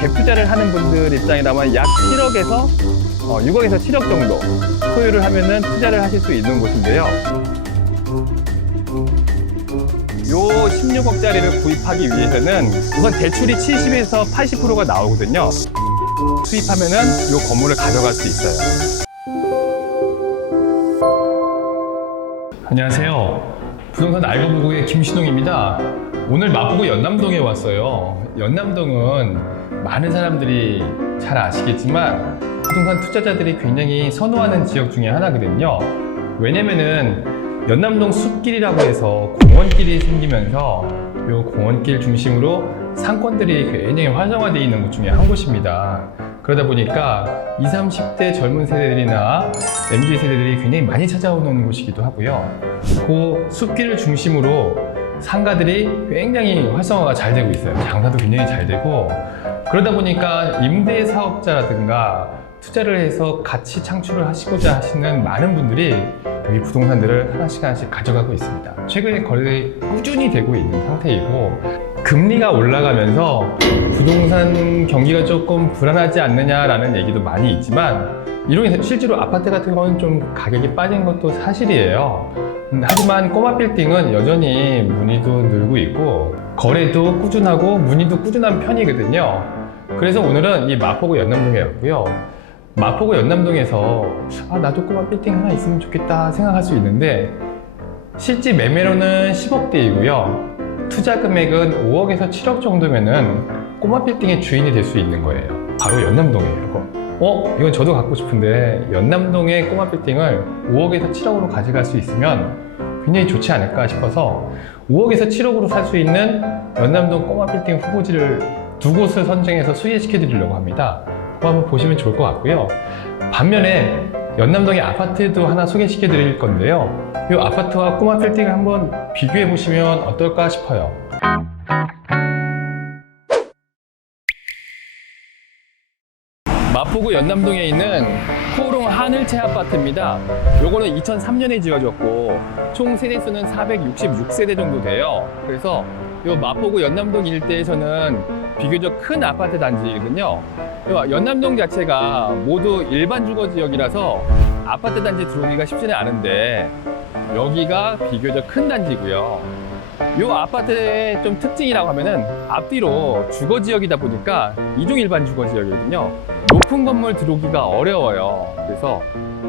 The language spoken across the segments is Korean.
갭 투자를 하는 분들 입장이라면 약 7억에서 6억에서 7억 정도 소유를 하면은 투자를 하실 수 있는 곳인데요. 요 16억짜리를 구입하기 위해서는 우선 대출이 70에서 80%가 나오거든요. 수입하면은 요 건물을 가져갈 수 있어요. 안녕하세요. 부동산 알고보고의 김신홍입니다. 오늘 마포구 연남동에 왔어요. 연남동은 많은 사람들이 잘 아시겠지만 부동산 투자자들이 굉장히 선호하는 지역 중에 하나거든요. 왜냐면은 연남동 숲길이라고 해서 공원길이 생기면서 이 공원길 중심으로 상권들이 굉장히 활성화되어 있는 곳 중에 한 곳입니다. 그러다 보니까 20, 30대 젊은 세대들이나 MZ 세대들이 굉장히 많이 찾아오는 곳이기도 하고요. 그 숲길을 중심으로 상가들이 굉장히 활성화가 잘 되고 있어요. 장사도 굉장히 잘 되고, 그러다 보니까 임대 사업자라든가 투자를 해서 가치 창출을 하시고자 하시는 많은 분들이 여기 부동산들을 하나씩 가져가고 있습니다. 최근에 거래가 꾸준히 되고 있는 상태이고, 금리가 올라가면서 부동산 경기가 조금 불안하지 않느냐라는 얘기도 많이 있지만, 이런 실제로 아파트 같은 경우는 좀 가격이 빠진 것도 사실이에요. 하지만 꼬마 빌딩은 여전히 문의도 늘고 있고 거래도 꾸준하고 문의도 꾸준한 편이거든요. 그래서 오늘은 이 마포구 연남동에 왔고요. 마포구 연남동에서 나도 꼬마 빌딩 하나 있으면 좋겠다 생각할 수 있는데, 실제 매매로는 10억대이고요. 투자 금액은 5억에서 7억 정도면은 꼬마 빌딩의 주인이 될 수 있는 거예요. 바로 연남동이에요. 이건 저도 갖고 싶은데 연남동의 꼬마 빌딩을 5억에서 7억으로 가져갈 수 있으면 굉장히 좋지 않을까 싶어서 5억에서 7억으로 살 수 있는 연남동 꼬마 빌딩 후보지를 두 곳을 선정해서 소개시켜 드리려고 합니다. 그거 한번 보시면 좋을 것 같고요. 반면에 연남동의 아파트도 하나 소개시켜 드릴 건데요. 이 아파트와 꼬마 빌딩을 한번 비교해 보시면 어떨까 싶어요. 마포구 연남동에 있는 코오롱 하늘채 아파트입니다. 요거는 2003년에 지어졌고 총 세대수는 466세대 정도 돼요. 그래서 요 마포구 연남동 일대에서는 비교적 큰 아파트 단지이거든요. 연남동 자체가 모두 일반 주거 지역이라서 아파트 단지 들어오기가 쉽지는 않은데 여기가 비교적 큰 단지고요. 이 아파트의 좀 특징이라고 하면은 앞뒤로 주거 지역이다 보니까 이중 일반 주거 지역이거든요. 높은 건물 들어오기가 어려워요. 그래서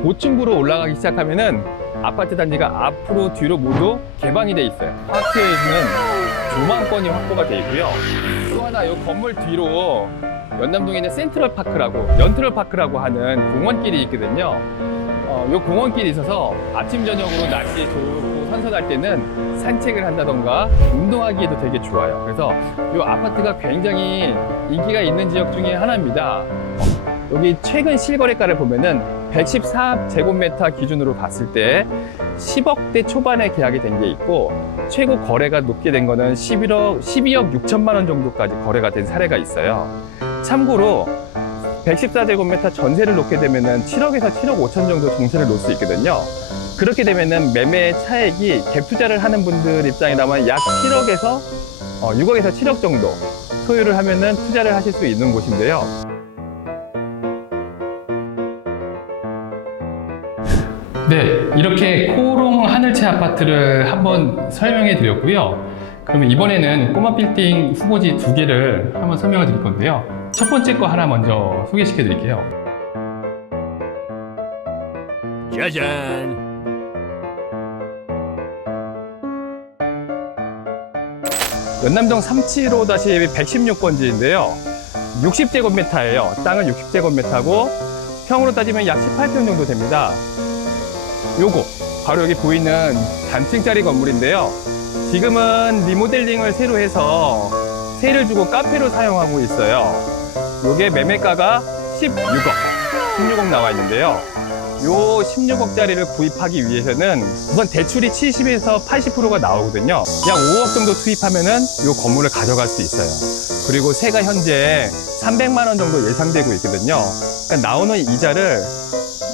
고층부로 올라가기 시작하면은 아파트 단지가 앞으로 뒤로 모두 개방이 돼 있어요. 파크에는 조망권이 확보가 돼 있고요. 또 하나 이 건물 뒤로 연남동에 있는 연트럴파크라고 하는 공원길이 있거든요. 이 공원길이 있어서 아침 저녁으로 날씨 좋고 선선할 때는 산책을 한다던가 운동하기에도 되게 좋아요. 그래서 이 아파트가 굉장히 인기가 있는 지역 중에 하나입니다. 여기 최근 실거래가를 보면은 114제곱미터 기준으로 봤을 때 10억대 초반에 계약이 된 게 있고, 최고 거래가 높게 된 거는 12억 6천만 원 정도까지 거래가 된 사례가 있어요. 참고로 114제곱미터 전세를 놓게 되면은 7억에서 7억 5천 정도 전세를 놓을 수 있거든요. 그렇게 되면은 매매 차액이 갭 투자를 하는 분들 입장이라면 약 7억에서 6억에서 7억 정도 소유를 하면은 투자를 하실 수 있는 곳인데요. 네, 이렇게 코오롱 하늘채 아파트를 한번 설명해 드렸고요. 그러면 이번에는 꼬마 빌딩 후보지 두 개를 한번 설명을 드릴 건데요. 첫 번째 거 하나 먼저 소개시켜 드릴게요. 짜잔! 연남동 375-116번지인데요. 60제곱미터예요. 땅은 60제곱미터고 평으로 따지면 약 18평 정도 됩니다. 요거 바로 여기 보이는 단층짜리 건물인데요. 지금은 리모델링을 새로 해서 세를 주고 카페로 사용하고 있어요. 요게 매매가가 16억 나와 있는데요. 요 16억짜리를 구입하기 위해서는 우선 대출이 70에서 80%가 나오거든요. 약 5억 정도 투입하면은 요 건물을 가져갈 수 있어요. 그리고 세가 현재 300만 원 정도 예상되고 있거든요. 그러니까 나오는 이자를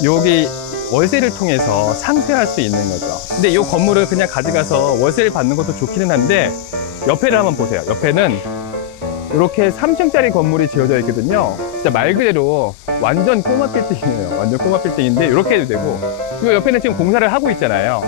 여기 월세를 통해서 상쇄할 수 있는 거죠. 근데 이 건물을 그냥 가져가서 월세를 받는 것도 좋기는 한데 옆에를 한번 보세요. 옆에는 이렇게 3층짜리 건물이 지어져 있거든요. 진짜 말 그대로 완전 꼬마 빌딩이에요. 완전 꼬마 빌딩인데 이렇게 해도 되고, 이 옆에는 지금 공사를 하고 있잖아요.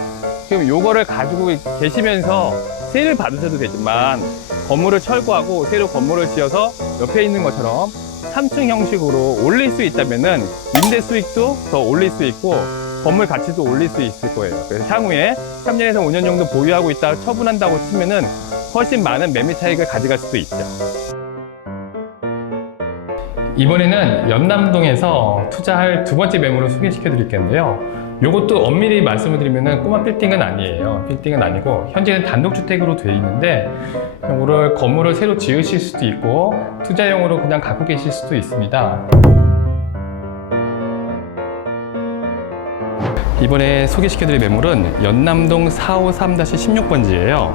지금 요거를 가지고 계시면서 세를 받으셔도 되지만, 건물을 철거하고 새로 건물을 지어서 옆에 있는 것처럼 3층 형식으로 올릴 수 있다면은 임대 수익도 더 올릴 수 있고 건물 가치도 올릴 수 있을 거예요. 그래서 향후에 3년에서 5년 정도 보유하고 있다가 처분한다고 치면은 훨씬 많은 매매 차익을 가져갈 수도 있죠. 이번에는 연남동에서 투자할 두 번째 매물을 소개시켜 드릴겠는데요. 이것도 엄밀히 말씀을 드리면 꼬마 빌딩은 아니에요. 빌딩은 아니고 현재는 단독주택으로 되어 있는데, 이거를 건물을 새로 지으실 수도 있고 투자용으로 그냥 갖고 계실 수도 있습니다. 이번에 소개시켜드릴 매물은 연남동 453-16번지예요.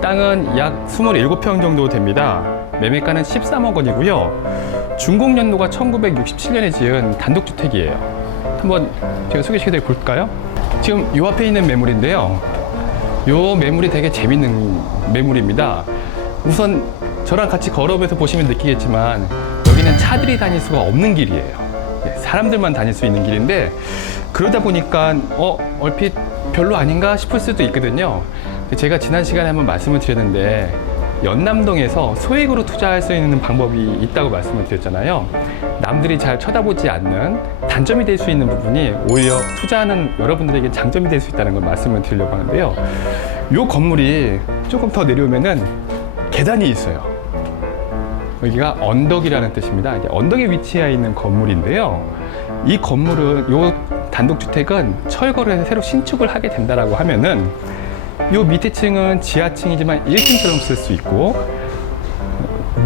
땅은 약 27평 정도 됩니다. 매매가는 13억 원이고요. 준공연도가 1967년에 지은 단독주택이에요. 한번 제가 소개시켜드려 볼까요? 지금 이 앞에 있는 매물인데요. 이 매물이 되게 재밌는 매물입니다. 우선 저랑 같이 걸어오면서 보시면 느끼겠지만 여기는 차들이 다닐 수가 없는 길이에요. 사람들만 다닐 수 있는 길인데, 그러다 보니까 얼핏 별로 아닌가 싶을 수도 있거든요. 제가 지난 시간에 한번 말씀을 드렸는데 연남동에서 소액으로 투자할 수 있는 방법이 있다고 말씀을 드렸잖아요. 남들이 잘 쳐다보지 않는 단점이 될 수 있는 부분이 오히려 투자하는 여러분들에게 장점이 될 수 있다는 걸 말씀을 드리려고 하는데요. 이 건물이 조금 더 내려오면은 계단이 있어요. 여기가 언덕이라는 뜻입니다. 언덕에 위치해 있는 건물인데요. 이 건물은, 이 단독주택은 철거를 해서 새로 신축을 하게 된다라고 하면은 요 밑에 층은 지하층이지만 1층처럼 쓸 수 있고,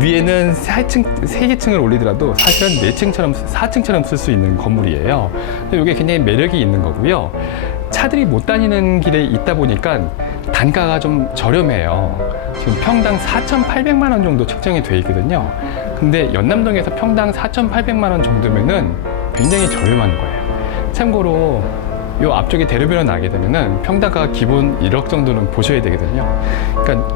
위에는 3개층을 올리더라도 사실은 4층처럼 쓸 수 있는 건물이에요. 이게 굉장히 매력이 있는 거고요. 차들이 못 다니는 길에 있다 보니까 단가가 좀 저렴해요. 지금 평당 4,800만 원 정도 책정이 되어 있거든요. 근데 연남동에서 평당 4,800만 원 정도면은 굉장히 저렴한 거예요. 참고로 요 앞쪽에 대로변을 나게 되면은 평당가 기본 1억 정도는 보셔야 되거든요. 그러니까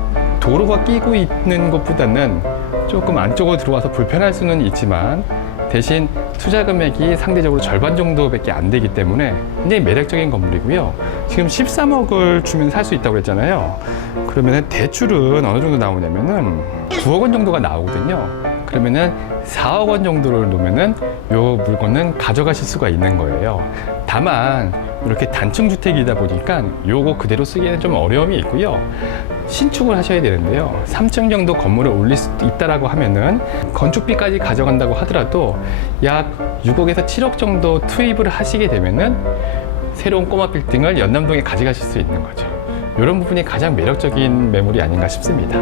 도로가 끼고 있는 것보다는 조금 안쪽으로 들어와서 불편할 수는 있지만, 대신 투자 금액이 상대적으로 절반 정도밖에 안 되기 때문에 굉장히 매력적인 건물이고요. 지금 13억을 주면 살 수 있다고 했잖아요. 그러면은 대출은 어느 정도 나오냐면은 9억 원 정도가 나오거든요. 그러면은 4억 원 정도를 놓으면은 요 물건은 가져가실 수가 있는 거예요. 다만 이렇게 단층 주택이다 보니까 요거 그대로 쓰기에는 좀 어려움이 있고요. 신축을 하셔야 되는데요. 3층 정도 건물을 올릴 수도 있다라고 하면은 건축비까지 가져간다고 하더라도 약 6억에서 7억 정도 투입을 하시게 되면은 새로운 꼬마 빌딩을 연남동에 가져가실 수 있는 거죠. 이런 부분이 가장 매력적인 매물이 아닌가 싶습니다.